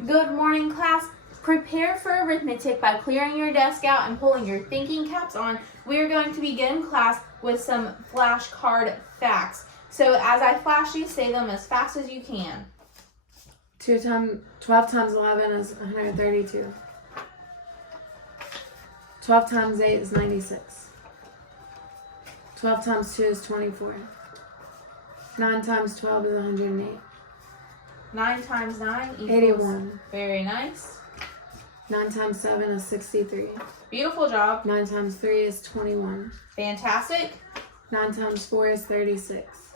Good morning, class. Prepare for arithmetic by clearing your desk out and pulling your thinking caps on. We are going to begin class with some flashcard facts. So as I flash you, say them as fast as you can. 12 times 11 is 132. 12 times 8 is 96. 12 times 2 is 24. 9 times 12 is 108. 9 times 9 equals 81. Very nice. 9 times 7 is 63. Beautiful job. 9 times 3 is 21. Fantastic. 9 times 4 is 36.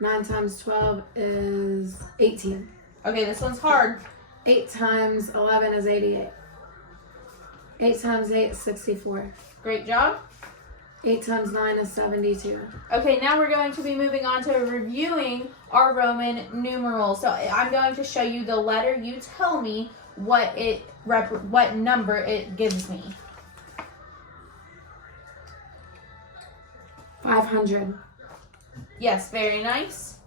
9 times 12 is 18. Okay, this one's hard. 8 times 11 is 88. 8 times 8 is 64. Great job. 8 times 9 is 72. Okay, now we're going to be moving on to reviewing our Roman numerals. So I'm going to show you the letter. You tell me what number it gives me. 500. Yes, very nice.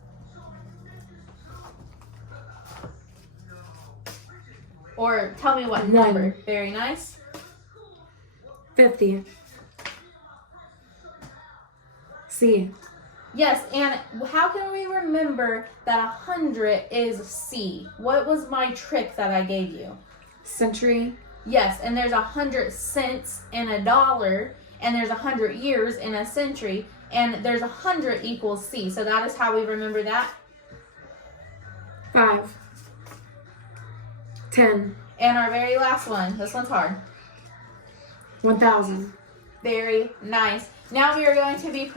Or tell me what number. Very nice. 50. C. Yes, and how can we remember that 100 is C? What was my trick that I gave you? Century. Yes, and there's 100 cents in a dollar, and there's 100 years in a century, and there's 100 equals C. So that is how we remember that. 5. 10. And our very last one. This one's hard. 1000. Very nice. Now we are going to be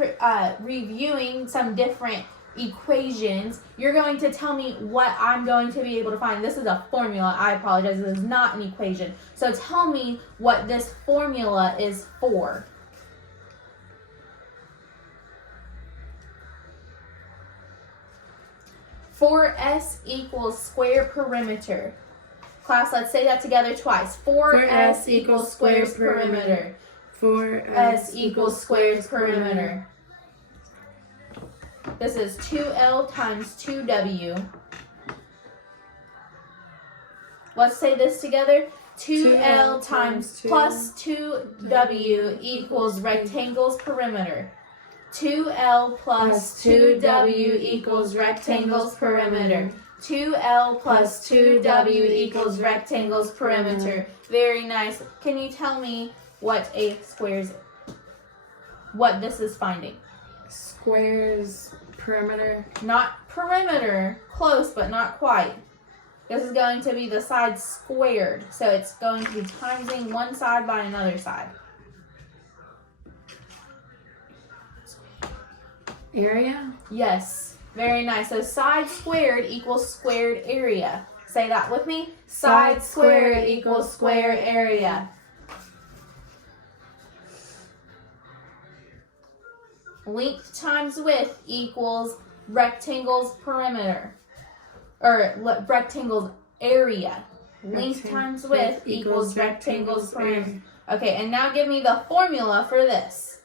reviewing some different equations. You're going to tell me what I'm going to be able to find. This is a formula. I apologize. This is not an equation. So tell me what this formula is for. For S equals square perimeter. Class, let's say that together twice. 4S equals squares perimeter. 4S equals squares perimeter. This is 2L times 2W. Let's say this together. 2L times plus 2W equals rectangle's perimeter. 2L plus 2W equals rectangle's perimeter. 2L plus 2W equals rectangle's perimeter. Very nice. Can you tell me what this is finding? Squares perimeter. Not perimeter. Close, but not quite. This is going to be the side squared. So it's going to be timesing one side by another side. Area? Yes. Very nice. So side squared equals squared area. Say that with me. Side squared equals square area. Length times width equals rectangle's perimeter. Or rectangle's area. Length times width equals rectangle's perimeter. Okay, and now give me the formula for this.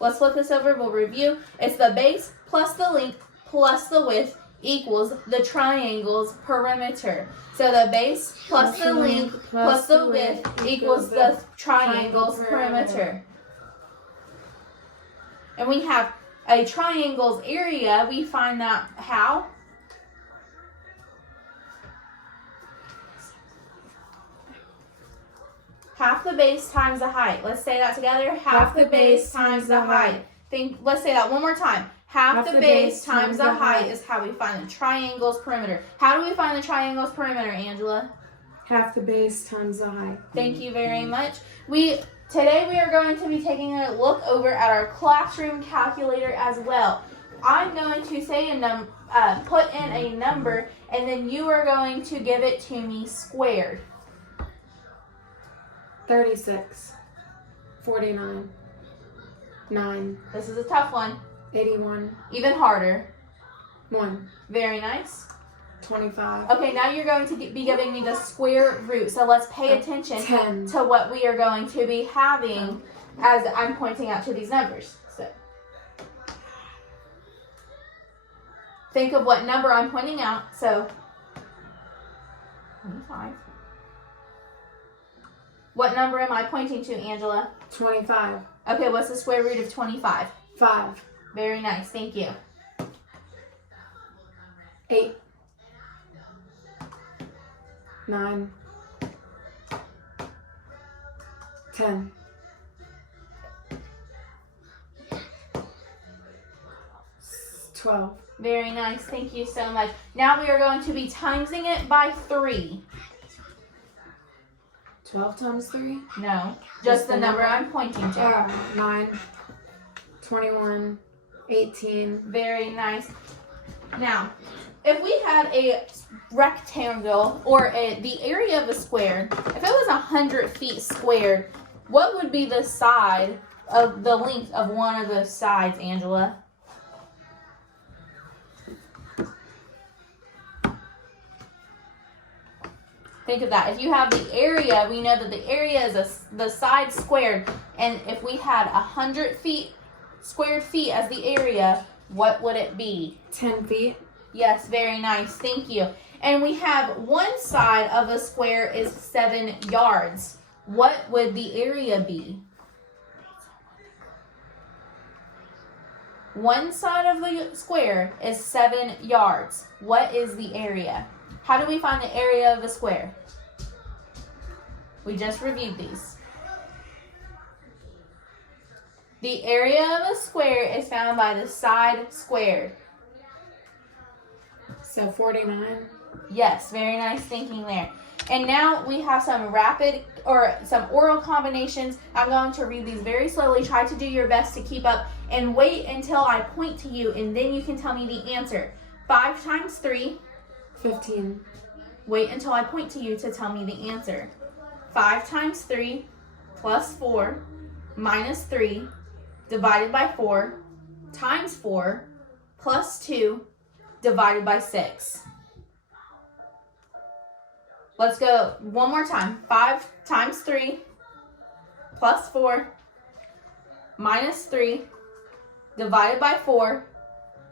Let's flip this over. We'll review. It's the base plus the length plus the width equals the triangle's perimeter. So the base plus the length plus the width equals the triangle's perimeter. And we have a triangle's area. We find that how? Half the base times the height. Let's say that together. Half the base times the height. Let's say that one more time. Half the base times the height is how we find the triangle's perimeter. How do we find the triangle's perimeter, Angela? Half the base times the height. Thank you very much. Today we are going to be taking a look over at our classroom calculator as well. I'm going to say put in a number, and then you are going to give it to me squared. 36. 49. 9. This is a tough one. 81. Even harder. 1. Very nice. 25. Okay, now you're going to be giving me the square root. So let's pay attention 10. to what we are going to be having as I'm pointing out to these numbers. So Think of what number I'm pointing out. So, 25. What number am I pointing to, Angela? 25. Okay, what's the square root of 25? 5. Very nice, thank you. 8. 9. 10. 12. Very nice, thank you so much. Now we are going to be timesing it by 3. 12 times 3? No, just the number I'm pointing to. 9. 21. 18. Very nice. Now, if we had a rectangle or the area of a square, if it was 100 feet squared, what would be the side of the length of one of those sides, Angela? Think of that. If you have the area, we know that the area is the side squared. And if we had 100 squared feet as the area, what would it be? 10 feet. Yes, very nice. Thank you. And we have one side of a square is 7 yards. What would the area be? One side of the square is 7 yards. What is the area? How do we find the area of a square? We just reviewed these. The area of a square is found by the side squared. So 49. Yes, very nice thinking there. And now we have some some oral combinations. I'm going to read these very slowly. Try to do your best to keep up and wait until I point to you and then you can tell me the answer. 5 times 3. 15. Wait until I point to you to tell me the answer. 5 times 3 plus 4 minus 3 divided by 4 times 4 plus 2 divided by 6. Let's go one more time. 5 times 3 plus 4 minus 3 divided by 4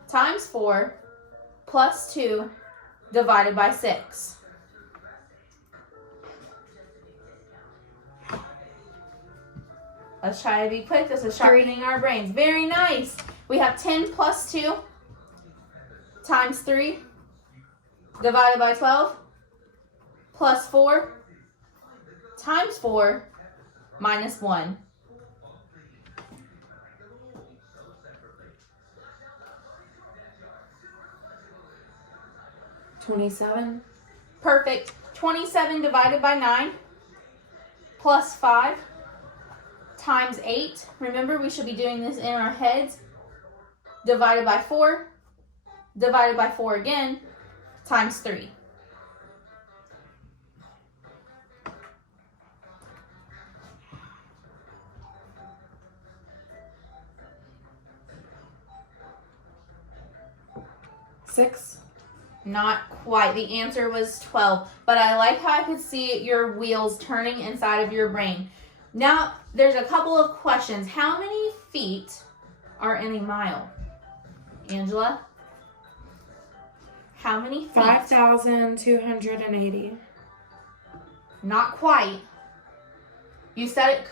times 4 plus 2 divided by 6. Let's try to be quick. This is sharpening our brains. Very nice. We have 10 plus 2 times 3 divided by 12 plus 4 times 4 minus 1. $27. Perfect. 27 divided by 9 plus 5 times 8. Remember, we should be doing this in our heads. Divided by 4. Divided by 4 again. Times 3. $6. Not quite. The answer was 12. But I like how I could see your wheels turning inside of your brain. Now, there's a couple of questions. How many feet are in a mile? Angela? How many feet? 5,280. Not quite. You said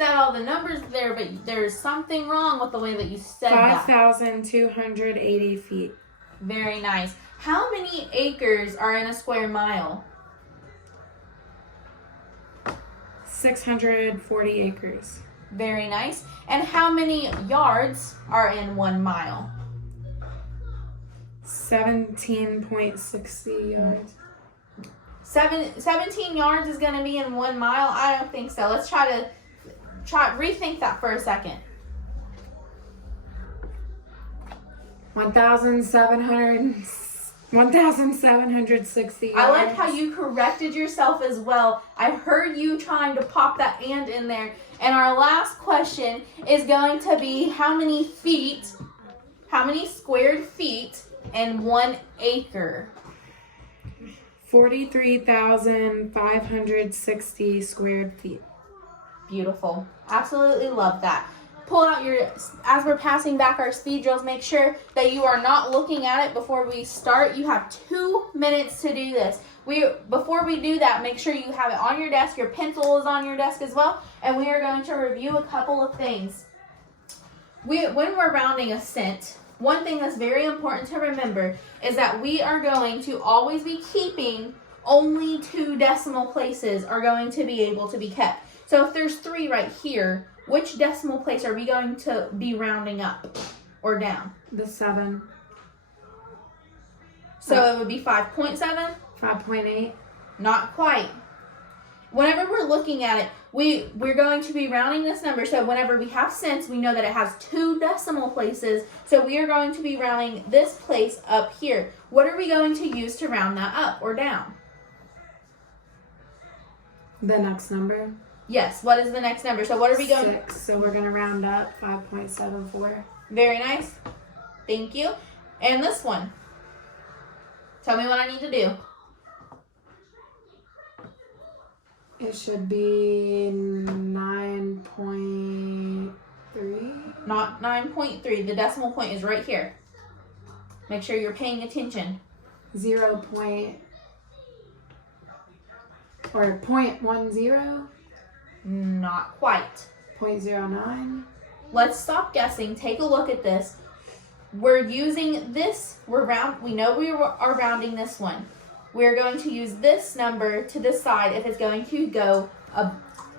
all the numbers there, but there's something wrong with the way that you said that. 5,280 feet. Very nice. How many acres are in a square mile? 640 acres. Very nice. And how many yards are in 1 mile? 17.60 yards. 17 yards is going to be in 1 mile? I don't think so. Let's rethink that for a second. 1,760 yards. I like how you corrected yourself as well. I heard you trying to pop that "and" in there. And our last question is going to be how many squared feet in 1 acre? 43,560 squared feet. Beautiful. Absolutely love that. pull out your, as we're passing back our speed drills, make sure that you are not looking at it before we start. You have 2 minutes to do this. Before we do that, make sure you have it on your desk. Your pencil is on your desk as well. And we are going to review a couple of things. When we're rounding a cent, one thing that's very important to remember is that we are going to always be keeping only 2 decimal places are going to be able to be kept. So if there's 3 right here, which decimal place are we going to be rounding up or down? The 7. So it would be 5.7? 5.8. Not quite. Whenever we're looking at it, we're going to be rounding this number. So whenever we have cents, we know that it has 2 decimal places. So we are going to be rounding this place up here. What are we going to use to round that up or down? The next number. Yes, what is the next number? So what are we going? 6. So we're going to round up 5.74. Very nice. Thank you. And this one. Tell me what I need to do. It should be 9.3. Not 9.3. The decimal point is right here. Make sure you're paying attention. 0.10. Or 0.10. Not quite. 0.09. Let's stop guessing. Take a look at this. We're using this. We know we are rounding this one. We're going to use this number to decide if it's going to go a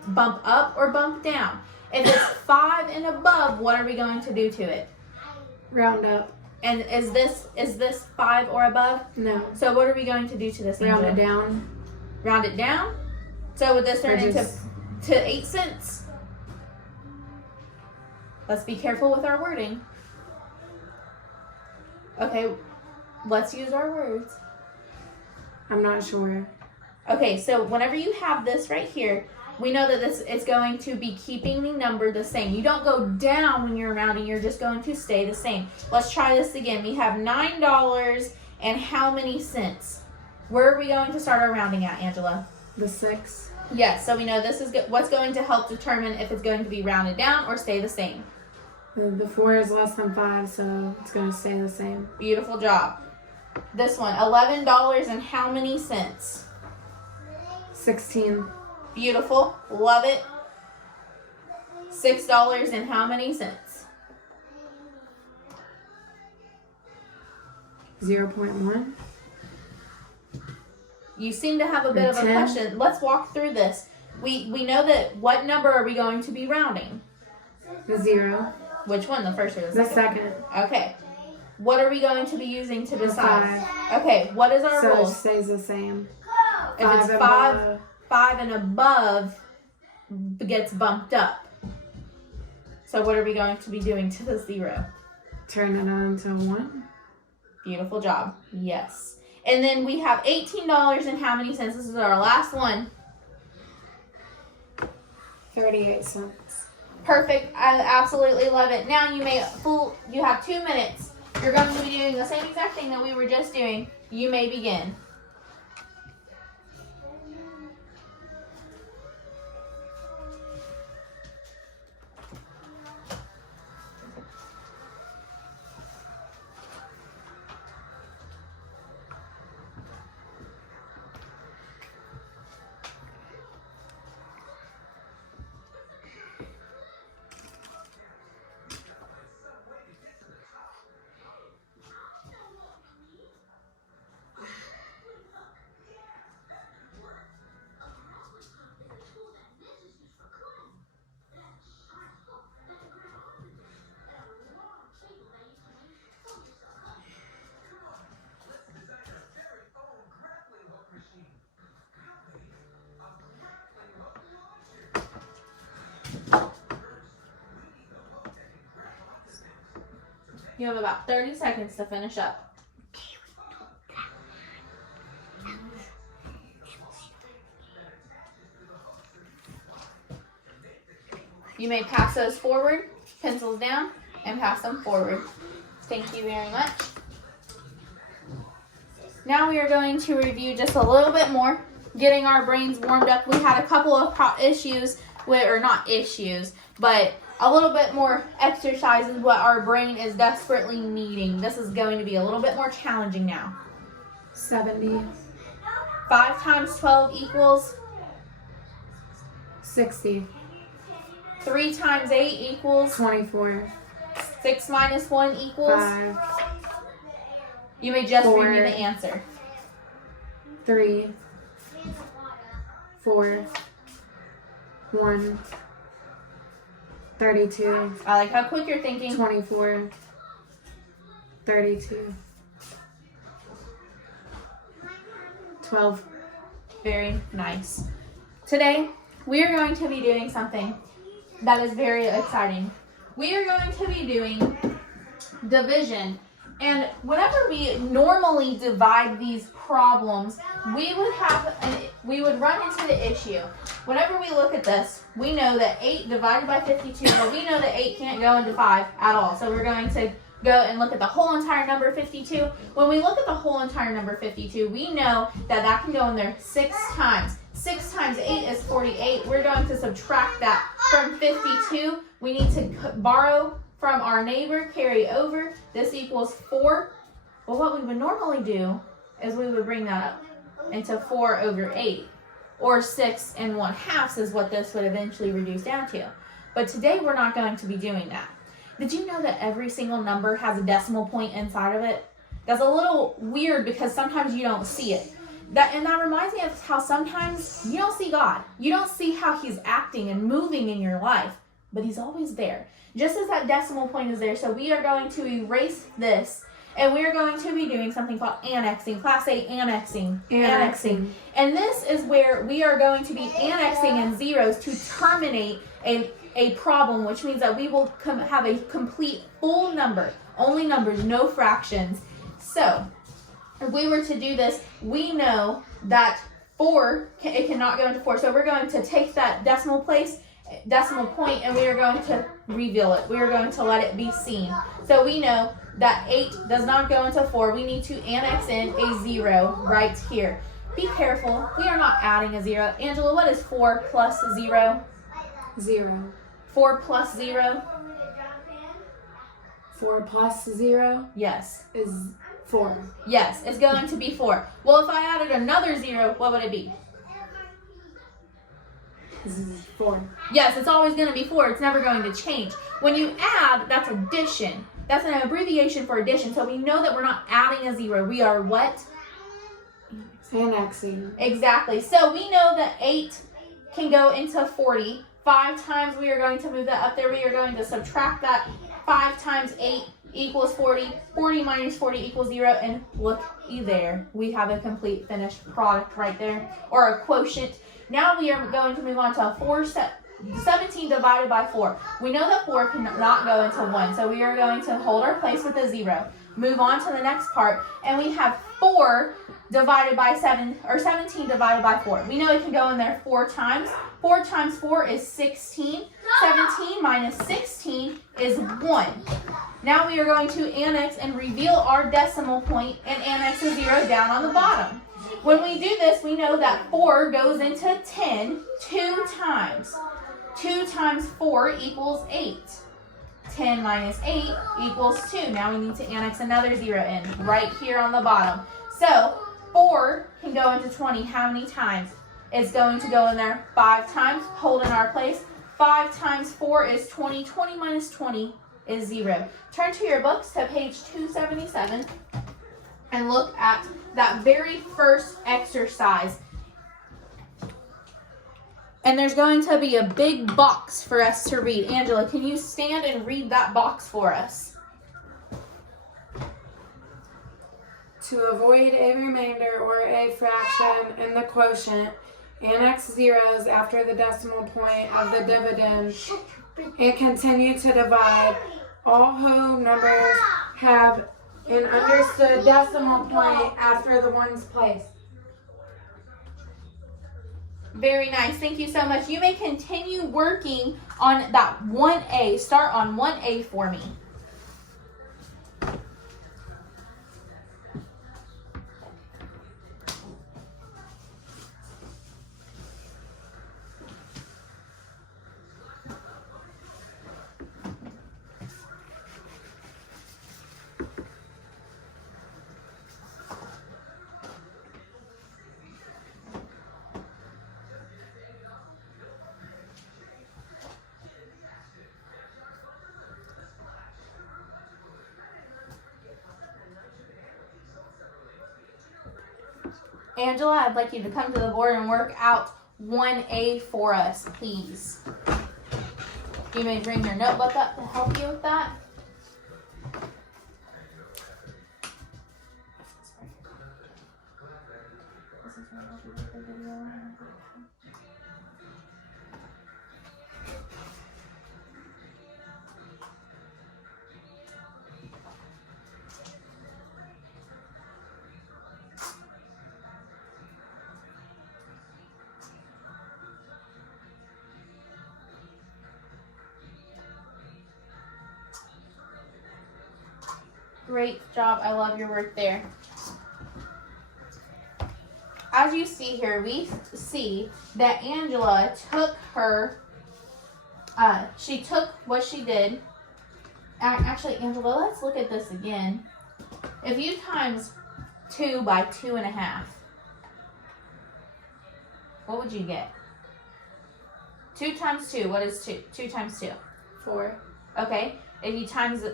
bump up or bump down. If it's 5 and above, what are we going to do to it? Round up. And is this 5 or above? No. So what are we going to do to this? Round Angela? it down. Round it down. So would this turn Or into just- 8 cents? Let's be careful with our wording. Okay, let's use our words. I'm not sure. Okay, so whenever you have this right here, we know that this is going to be keeping the number the same. You don't go down when you're rounding, you're just going to stay the same. Let's try this again. We have $9 and how many cents? Where are we going to start our rounding at, Angela? The 6. Yes, so we know this is what's going to help determine if it's going to be rounded down or stay the same. The 4 is less than 5, so it's going to stay the same. Beautiful job. This one, $11 and how many cents? 16. Beautiful. Love it. $6 and how many cents? 0.1. You seem to have a bit of a 10. question. Let's walk through this. We know that what number are we going to be rounding? The 0. Which one? The first or the The second? second. Okay. What are we going to be using to The decide? 5. Okay, what is our So it rule? stays the same. If it's and 5 below. 5 and above gets bumped up. So what are we going to be doing to the 0? Turn it on to 1. Beautiful job. Yes. And then we have $18 and how many cents? This is our last one. 38 cents. Perfect. I absolutely love it. Now you have 2 minutes. You're going to be doing the same exact thing that we were just doing. You may begin. You have about 30 seconds to finish up. You may pass those forward, pencils down, and pass them forward. Thank you very much. Now we are going to review just a little bit more, getting our brains warmed up. We had a couple of issues, but A little bit more exercise is what our brain is desperately needing. This is going to be a little bit more challenging now. 70. 5 times 12 equals 60. 3 times 8 equals 24. 6 minus 1 equals 5. You may just 4. read me the answer. 3. 4. 1. 32. I like how quick you're thinking. 24. 32. 12. Very nice. Today, we are going to be doing something that is very exciting. We are going to be doing division. And whenever we normally divide these problems, we would run into the issue. Whenever we look at this, we know that 8 divided by 52, well, we know that 8 can't go into 5 at all. So we're going to go and look at the whole entire number 52. When we look at the whole entire number 52, we know that that can go in there 6 times. 6 times 8 is 48. We're going to subtract that from 52. We need to borrow from our neighbor, carry over. This equals 4. Well, what we would normally do is we would bring that up into 4 over 8. Or 6 1/2 is what this would eventually reduce down to. But today we're not going to be doing that. Did you know that every single number has a decimal point inside of it? That's a little weird because sometimes you don't see it. That reminds me of how sometimes you don't see God. You don't see how he's acting and moving in your life, but he's always there. Just as that decimal point is there. So we are going to erase this, and we are going to be doing something called annexing. Class A, annexing. And this is where we are going to be annexing in zeros to terminate a problem, which means that we will have a complete full number. Only numbers, no fractions. So if we were to do this, we know that 4, it cannot go into 4. So we're going to take that decimal point, and we are going to reveal it. We are going to let it be seen. So we know that 8 does not go into 4. We need to annex in a 0 right here. Be careful. We are not adding a 0. Angela, what is 4 plus 0? 0. 4 plus 0? 4 plus 0? Yes. Is 4. Yes, it's going to be 4. Well, if I added another 0, what would it be? 4. Yes, it's always going to be 4. It's never going to change. When you add, that's addition. That's an abbreviation for addition. So we know that we're not adding a 0. We are what? Annexing. Exactly. So we know that 8 can go into 40. 5 times, we are going to move that up there. We are going to subtract that. 5 times 8 equals 40. 40 minus 40 equals 0. And looky there. We have a complete finished product right there. Or a quotient. Now we are going to move on to 17 divided by 4. We know that 4 cannot go into 1. So we are going to hold our place with a 0. Move on to the next part. And we have 4 divided by 7, or 17 divided by 4. We know it can go in there 4 times. 4 times 4 is 16. 17 minus 16 is 1. Now we are going to annex and reveal our decimal point and annex a 0 down on the bottom. When we do this, we know that 4 goes into 10 2 times. 2 times 4 equals 8. 10 minus 8 equals 2. Now we need to annex another 0 in right here on the bottom. So 4 can go into 20 how many times? It's going to go in there 5 times, hold in our place. 5 times 4 is 20. 20 minus 20 is 0. Turn to your books to page 277 and look at that very first exercise. And there's going to be a big box for us to read. Angela, can you stand and read that box for us? To avoid a remainder or a fraction in the quotient, annex zeros after the decimal point of the dividend and continue to divide. All whole numbers have an understood decimal point after the ones place. Very nice. Thank you so much. You may continue working on that 1A. Start on 1A for me. Angela, I'd like you to come to the board and work out 1A for us, please. You may bring your notebook up to help you with that. Great job. I love your work there. As you see here, we see that Angela took her, she took what she did. Actually, Angela, let's look at this again. If you times 2 by 2.5, what would you get? 2 times 2, what is 2? 2 times 2? 4. Okay, if you times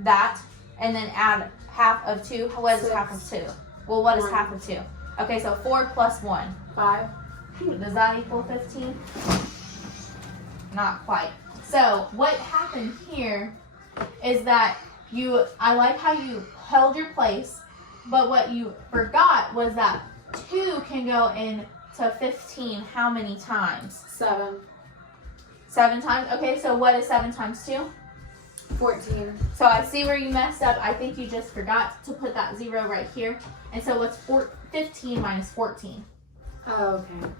that and then add half of 2, what is 6. half of 2? Well, what is 1. half of 2? Okay, so 4 plus 1. 5. Does that equal 15? Not quite. So what happened here is that I like how you held your place, but what you forgot was that 2 can go into 15 how many times? 7. 7 times? Okay, so what is 7 times 2? 14. So I see where you messed up. I think you just forgot to put that 0 right here. And so what's 15 minus 14? Oh, okay.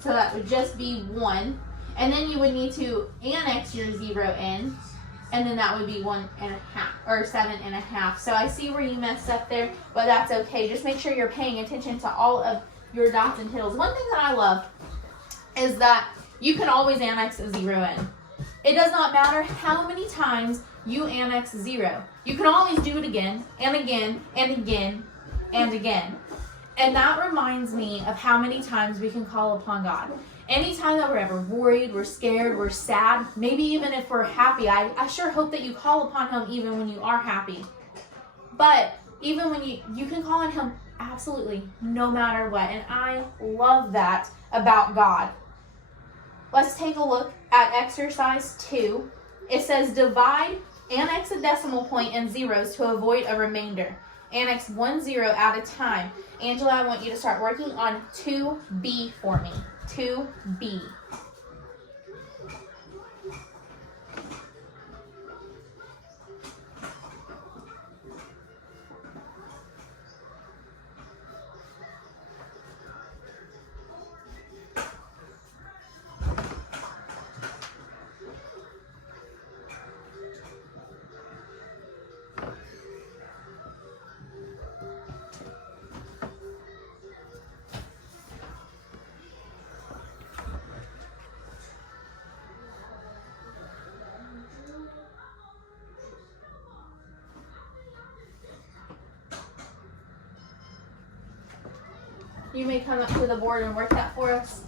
So that would just be 1. And then you would need to annex your 0 in. And then that would be 1.5 or 7.5. So I see where you messed up there, but that's okay. Just make sure you're paying attention to all of your dots and tittles. One thing that I love is that you can always annex a 0 in. It does not matter how many times you annex 0. You can always do it again and again and again and again. And that reminds me of how many times we can call upon God. Anytime that we're ever worried, we're scared, we're sad, maybe even if we're happy, I sure hope that you call upon Him even when you are happy. But even when you can call on Him absolutely no matter what. And I love that about God. Let's take a look at exercise 2. It says divide, annex a decimal point and zeros to avoid a remainder. Annex 1 0 at a time. Angela, I want you to start working on 2B for me. 2B. You may come up to the board and work that for us.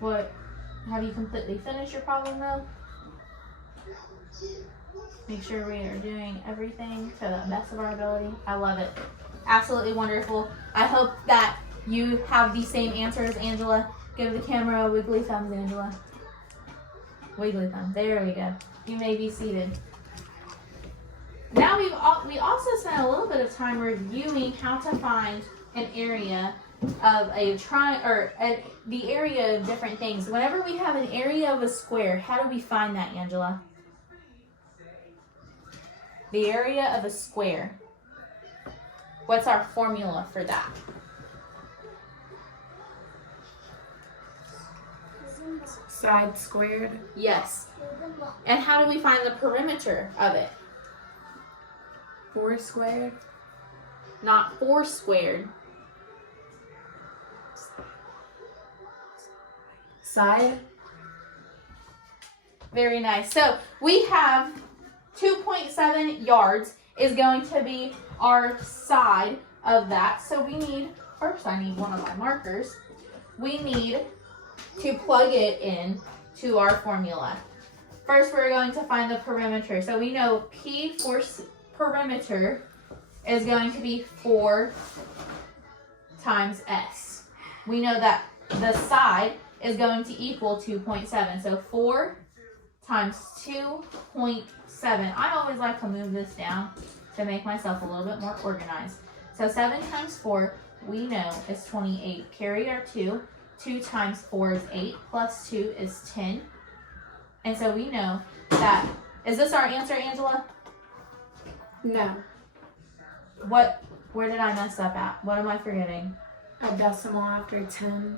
What? Have you completely finished your problem though? Make sure we are doing everything to the best of our ability. I love it. Absolutely wonderful. I hope that you have the same answers, Angela. Give the camera a wiggly thumbs, Angela. Wiggly thumb. There we go. You may be seated. Now we also spent a little bit of time reviewing how to find an area of the area of different things. Whenever we have an area of a square, how do we find that, Angela? The area of a square. What's our formula for that? Side squared. Yes. And how do we find the perimeter of it? 4 squared. Not 4 squared. Side. Very nice. So we have 2.7 yards is going to be our side of that. So we need, first I need one of my markers. We need to plug it in to our formula. First we're going to find the perimeter. So we know P for perimeter is going to be 4 times S. We know that the side is going to equal 2.7. So 4 times 2.7. I always like to move this down to make myself a little bit more organized. So 7 times 4, we know, is 28. Carry our 2. 2 times 4 is 8, plus 2 is 10. And so we know that, is this our answer, Angela? No. Where did I mess up at? What am I forgetting? A decimal after 10.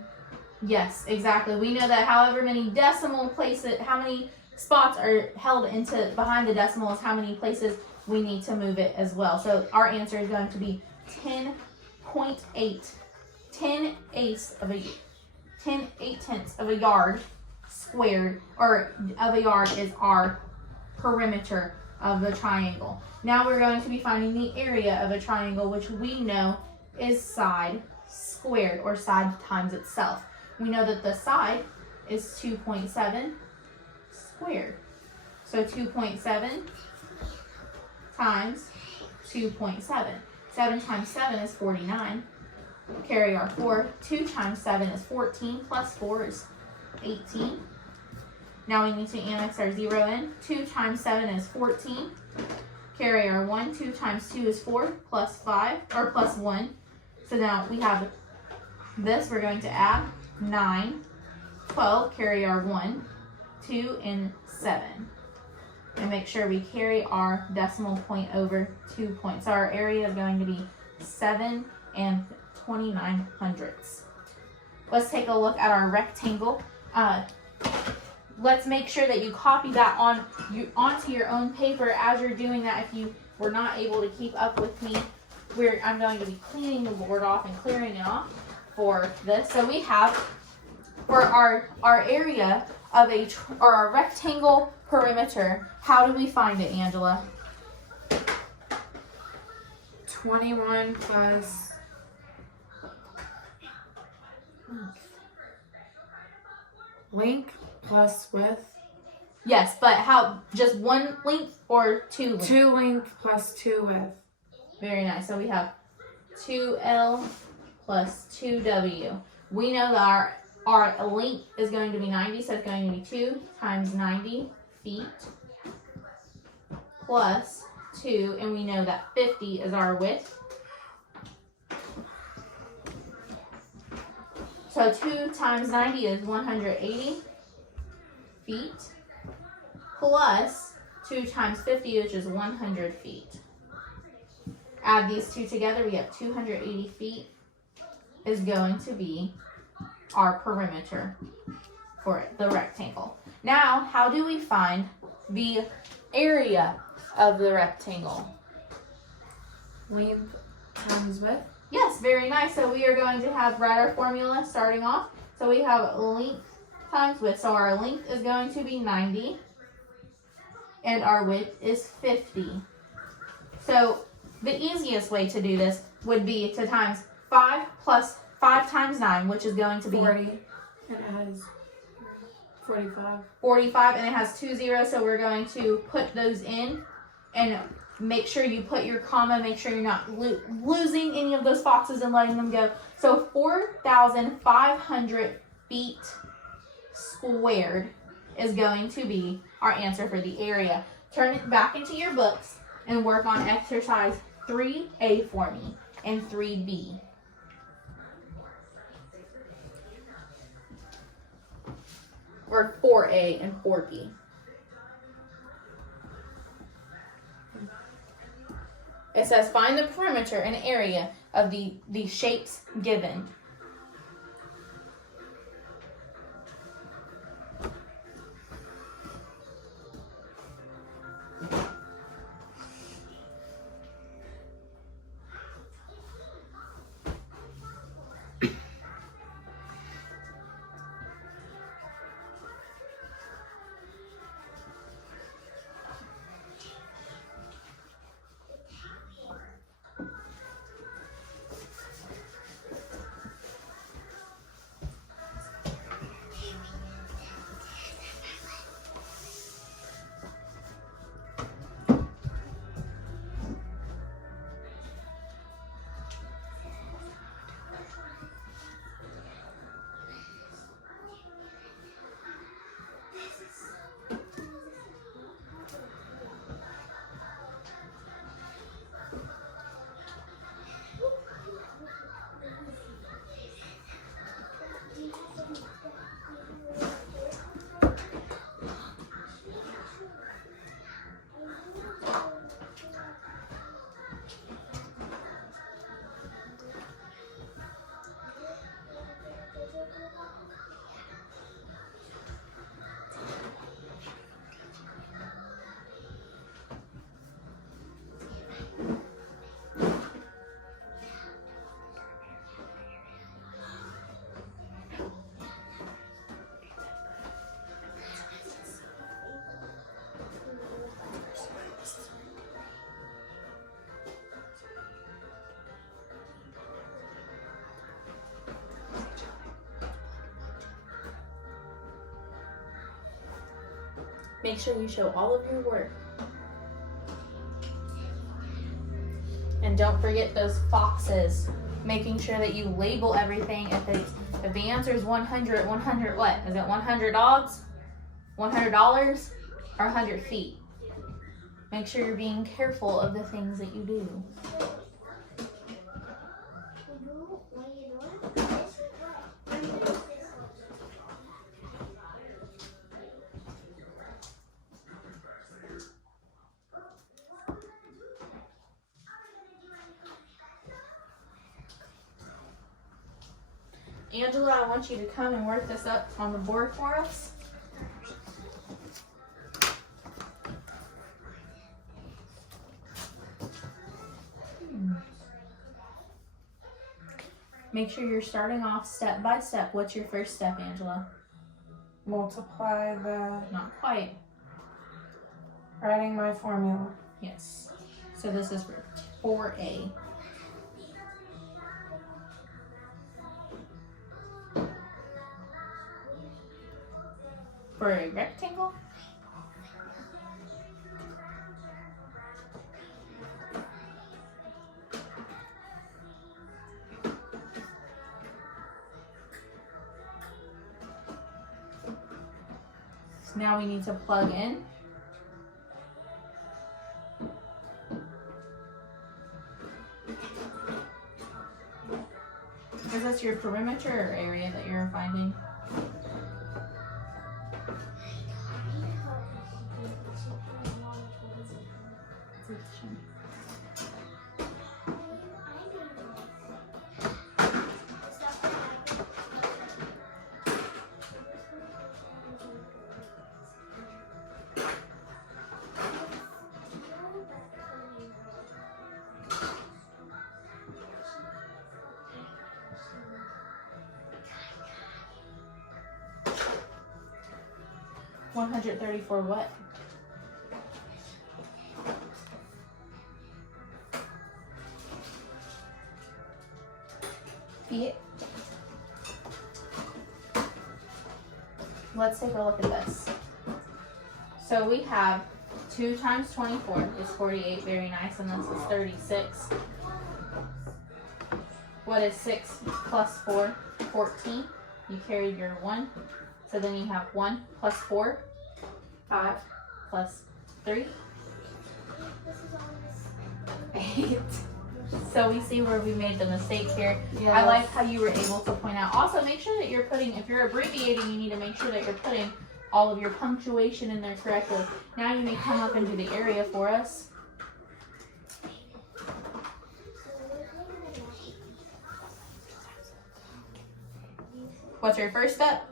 Yes, exactly. We know that however many decimal places, how many spots are held into behind the decimals, how many places we need to move it as well. So our answer is going to be 10.8. 10/8 of a yard squared, or of a yard, is our perimeter of the triangle. Now we're going to be finding the area of a triangle, which we know is side squared, or side times itself. We know that the side is 2.7 squared. So 2.7 times 2.7. 7 times 7 is 49. Carry our 4. 2 times 7 is 14, plus 4 is 18. Now we need to annex our 0 in. 2 times 7 is 14. Carry our 1. 2 times 2 is 4, plus 5, or plus 1. So now we have this, we're going to add 9, 12, carry our 1, 2, and 7. And make sure we carry our decimal point over 2 points. So our area is going to be 7 and 29 hundredths. Let's take a look at our rectangle. Let's make sure that you copy that onto your own paper as you're doing that. If you were not able to keep up with me, I'm going to be cleaning the board off and clearing it off for this. So we have, for our area of our rectangle perimeter, how do we find it, Angela? 21 plus length plus width. Yes, but how? Just one length or 2 lengths? 2 length plus 2 width. Very nice. So we have 2L plus 2W. We know that our length is going to be 90, so it's going to be 2 times 90 feet plus 2, and we know that 50 is our width. So 2 times 90 is 180 feet plus 2 times 50, which is 100 feet. Add these two together, we have 280 feet is going to be our perimeter for the rectangle. Now, how do we find the area of the rectangle? Length times width. Yes, very nice. So we are going to have write our formula starting off. So we have length times width. So our length is going to be 90 and our width is 50. So the easiest way to do this would be to times 5 plus 5 times 9, which is going to be 40. And it has 45. 45, and it has 2 zeros, so we're going to put those in and make sure you put your comma, make sure you're not losing any of those boxes and letting them go. So 4,500 feet squared is going to be our answer for the area. Turn it back into your books and work on exercise 3A for me and 3B. Or 4A and 4B. It says find the perimeter and area of the shapes given. Make sure you show all of your work. And don't forget those foxes. Making sure that you label everything. If the answer is 100, 100 what? Is it 100 dogs? $100? Or 100 feet? Make sure you're being careful of the things that you do. Angela, I want you to come and work this up on the board for us. Make sure you're starting off step by step. What's your first step, Angela? Multiply the, Not quite. writing my formula. Yes. So this is for 4A. For a rectangle? So now we need to plug in. Is this your perimeter or area that you're finding? $134 what? Feet. Let's take a look at this. So we have 2 times 24 is 48, very nice, and this is 36. What is 6 plus 4? 14. You carried your 1. So then you have 1 plus 4. 5 plus 3. 8. So we see where we made the mistake here. Yes. I like how you were able to point out. Also, make sure that you're putting, if you're abbreviating, you need to make sure that you're putting all of your punctuation in there correctly. Now you may come up into the area for us. What's your first step?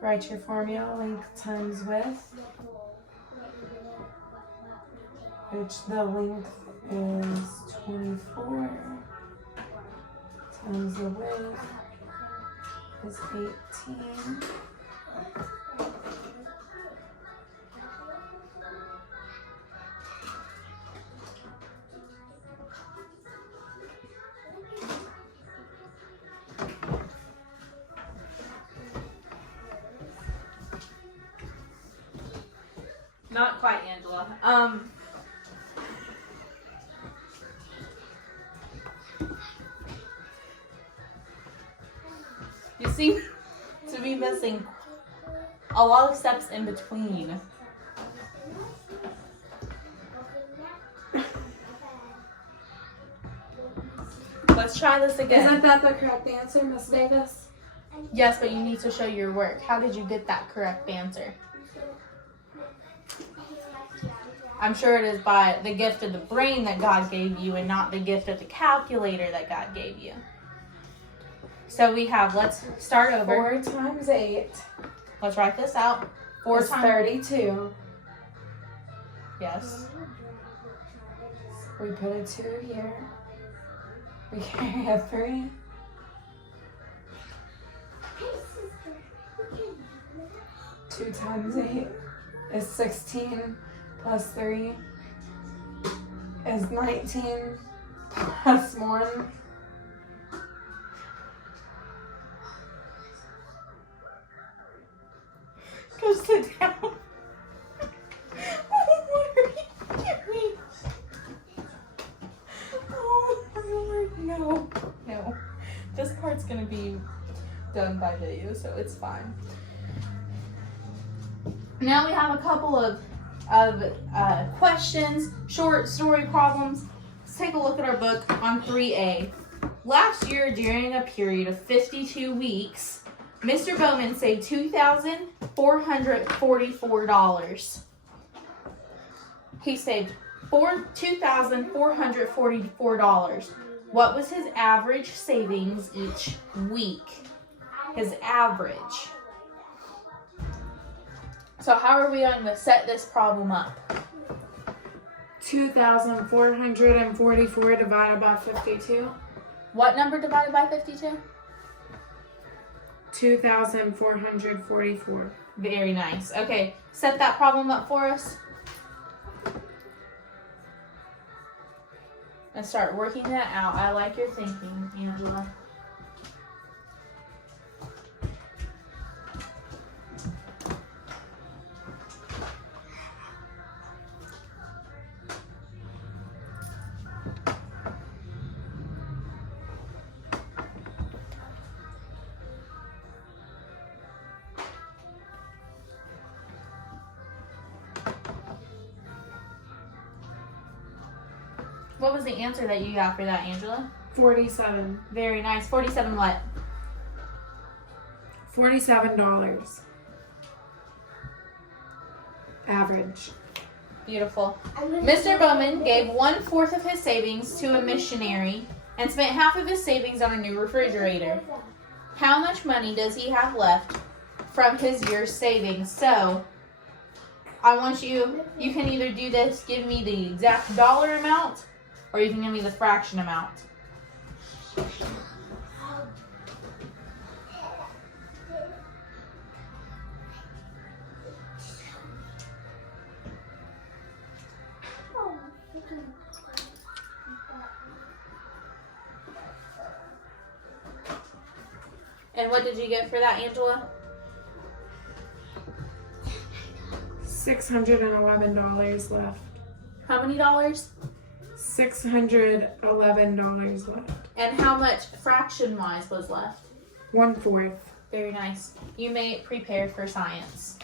Write your formula, length times width, which the length is 24 times the width is 18. Not quite, Angela. You seem to be missing a lot of steps in between. Let's try this again. Isn't that the correct answer, Miss Davis? Yes, but you need to show your work. How did you get that correct answer? I'm sure it is by the gift of the brain that God gave you and not the gift of the calculator that God gave you. So we have, let's start over. 4 times 8 Let's write this out. 4 is times 32. Yes. We put a 2 here. We carry a 3. Two times 8 is 16 plus 3 is 19 plus 1 Go sit down. No, no. This part's gonna be done by video, so it's fine. Now we have a couple of questions, short story problems. Let's take a look at our book on 3A. Last year, during a period of 52 weeks, Mr. Bowman saved $2,444. He saved $2,444. What was his average savings each week? His average. So how are we going to set this problem up? 2,444 divided by 52. What number divided by 52? 2,444. Very nice. Okay, set that problem up for us. And start working that out. I like your thinking, Angela. What was the answer that you got for that, Angela? 47. Very nice. 47 what? $47. Average. Beautiful. Mr. Bowman gave 1/4 of his savings to a missionary and spent half of his savings on a new refrigerator. How much money does he have left from his year's savings? So, I want you can either do this, give me the exact dollar amount, or you can give me the fraction amount. And what did you get for that, Angela? $611 left. How many dollars? $611 left. And how much fraction-wise was left? 1/4. Very nice. You may prepare for science.